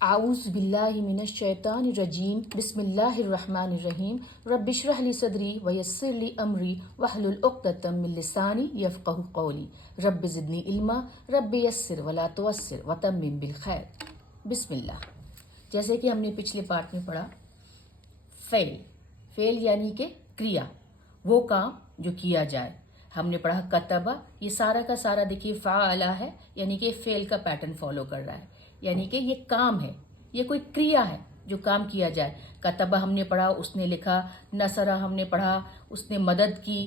आऊज़ बिल्लाहि मिनश शैतानिर रजीम बिस्मिल्लाहिर रहमानिर रहीम रब्बि इश्रह ली सदरी व यस्सिर ली अमरी वहलुल उक़दतम मिन लिसानी यफ़क़हू क़ौली रब्बि ज़िदनी इल्मा रब्बि यस्सिर वला तुअस्सिर व तम्मिम बिल खैर। बिस्मिल्लाह। जैसे कि हमने पिछले पार्ट में पढ़ा, फ़ेल फ़ेल यानी कि क्रिया, वो काम जो किया जाए। हमने पढ़ा कतबा, ये सारा का सारा देखिए फ़अला है, यानी कि फ़ेल का पैटर्न फॉलो कर रहा है, यानी कि ये काम है, ये कोई क्रिया है जो काम किया जाए। कतबा हमने पढ़ा, उसने लिखा। नसरा हमने पढ़ा, उसने मदद की।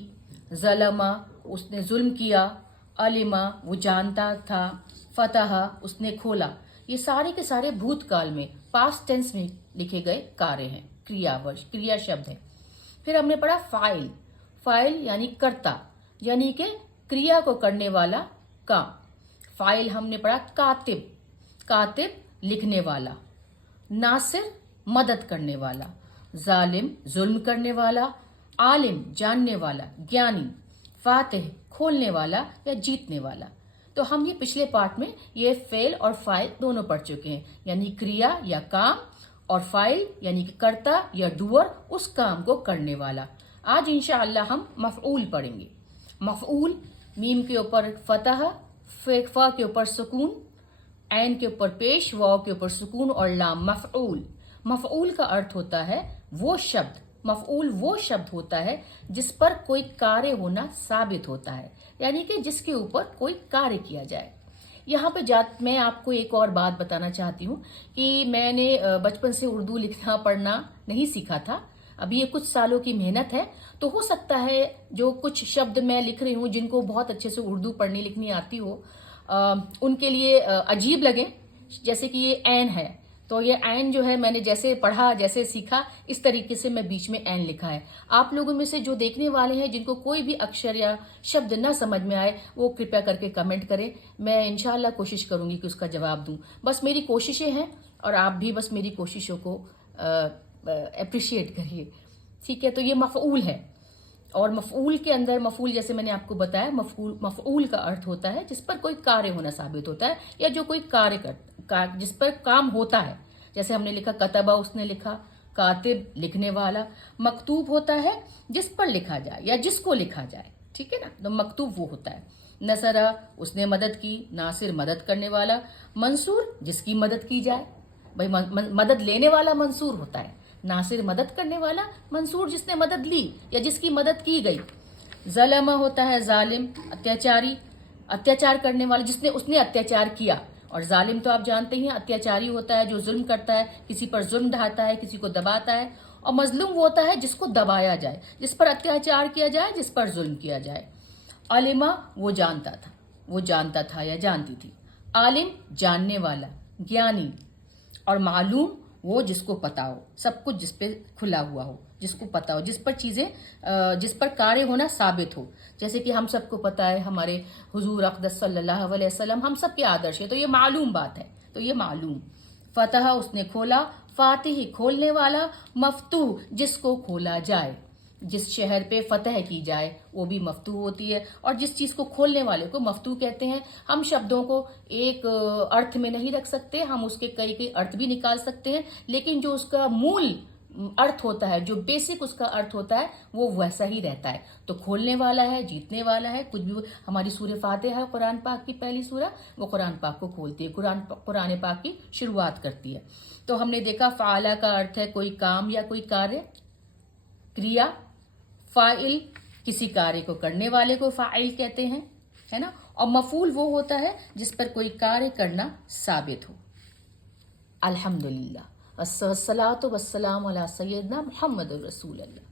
ज़लमा, उसने जुल्म किया। अलिमा, वो जानता था। फ़तहा, उसने खोला। ये सारे के सारे भूतकाल में पास्ट टेंस में लिखे गए कार्य हैं, क्रिया शब्द है। फिर हमने पढ़ा फ़ाइल। फ़ाइल यानी कर्ता, यानी कि क्रिया को करने वाला काम। फ़ाइल हमने पढ़ा कातिब, कातिब लिखने वाला। नासिर मदद करने वाला। जालिम जुल्म करने वाला। आलिम जानने वाला, ज्ञानी। फातिह खोलने वाला या जीतने वाला। तो हम ये पिछले पार्ट में ये फेल और फाइल दोनों पढ़ चुके हैं, यानी क्रिया या काम, और फाइल यानी कि कर्ता या डूअर, उस काम को करने वाला। आज इंशाअल्लाह हम मफ़ऊल पढ़ेंगे। मफ़ऊल, मीम के ऊपर फतह, फ़ा के ऊपर सुकून, ऐन के ऊपर पेश, वाव के ऊपर सुकून और लाम। मफ़ऊल, मफ़ऊल का अर्थ होता है वो शब्द, मफ़ऊल वो शब्द होता है जिस पर कोई कार्य होना साबित होता है, यानी कि जिसके ऊपर कोई कार्य किया जाए। यहाँ पे मैं आपको एक और बात बताना चाहती हूँ कि मैंने बचपन से उर्दू लिखना पढ़ना नहीं सीखा था। अभी ये कुछ सालों की मेहनत है, तो हो सकता है जो कुछ शब्द मैं लिख रही हूँ जिनको बहुत अच्छे से उर्दू पढ़नी लिखनी आती हो, उनके लिए अजीब लगे। जैसे कि ये ऐन है, तो ये ऐन जो है मैंने जैसे पढ़ा, जैसे सीखा, इस तरीके से मैं बीच में ऐन लिखा है। आप लोगों में से जो देखने वाले हैं जिनको कोई भी अक्षर या शब्द न समझ में आए, वो कृपया करके कमेंट करें। मैं इंशाल्लाह कोशिश करूंगी कि उसका जवाब दूं। बस मेरी कोशिशें हैं और आप भी बस मेरी कोशिशों को अप्रिशिएट करिए, ठीक है। तो ये मफ़ऊल है, और मफ़ऊल के अंदर, मफ़ऊल जैसे मैंने आपको बताया, मफ़ऊल का अर्थ होता है जिस पर कोई कार्य होना साबित होता है, या जो कोई जिस पर काम होता है। जैसे हमने लिखा कतबा, उसने लिखा। कातिब लिखने वाला। मकतूब होता है जिस पर लिखा जाए या जिसको लिखा जाए, ठीक है ना, तो मकतूब वो होता है। नसरा, उसने मदद की। नासिर मदद करने वाला। मंसूर, जिसकी मदद की जाए। भाई मदद लेने वाला मंसूर होता है, नासिर मदद करने वाला, मंसूर जिसने मदद ली या जिसकी मदद की गई। ज़लमा होता है जालिम, अत्याचारी, अत्याचार करने वाला, उसने अत्याचार किया। और जालिम तो आप जानते ही हैं, अत्याचारी होता है जो जुल्म करता है, किसी पर जुल्म ढाता है, किसी को दबाता है। और मजलूम वो होता है जिसको दबाया जाए, जिस पर अत्याचार किया जाए, जिस पर जुल्म किया जाए। अलिमा, वो जानता था, वो जानता था या जानती थी। आलिम जानने वाला, ज्ञानी। और मालूम, वो जिसको पता हो, सब कुछ जिस पे खुला हुआ हो, जिसको पता हो, जिस पर चीज़ें, जिस पर कार्य होना साबित हो। जैसे कि हम सबको पता है हमारे हुजूर अक़दस सल्लल्लाहु अलैहि वसल्लम हम सब के आदर्श है, तो ये मालूम बात है, तो ये मालूम। फतह, उसने खोला। फातिह, खोलने वाला। मफ्तूह, जिसको खोला जाए, जिस शहर पे फतह की जाए वो भी मफ्तूह होती है, और जिस चीज़ को खोलने वाले को मफ्तूह कहते हैं। हम शब्दों को एक अर्थ में नहीं रख सकते, हम उसके कई कई अर्थ भी निकाल सकते हैं, लेकिन जो उसका मूल अर्थ होता है, जो बेसिक उसका अर्थ होता है, वो वैसा ही रहता है। तो खोलने वाला है, जीतने वाला है, कुछ भी। हमारी सूरह फातिहा है, कुरान पाक की पहली सूरह, वो कुरान पाक को खोलती है, कुरान पाक की शुरुआत करती है। तो हमने देखा फ़ाला का अर्थ है कोई काम या कोई कार्य, क्रिया। फ़ाइल, किसी कार्य को करने वाले को फ़ाइल कहते हैं, है ना। और मफ़ूल वो होता है जिस पर कोई कार्य करना साबित हो। अल्हम्दुलिल्लाह, अस्सलातु वस्सलामु अला सय्यिदना मुहम्मद रसूलुल्लाह।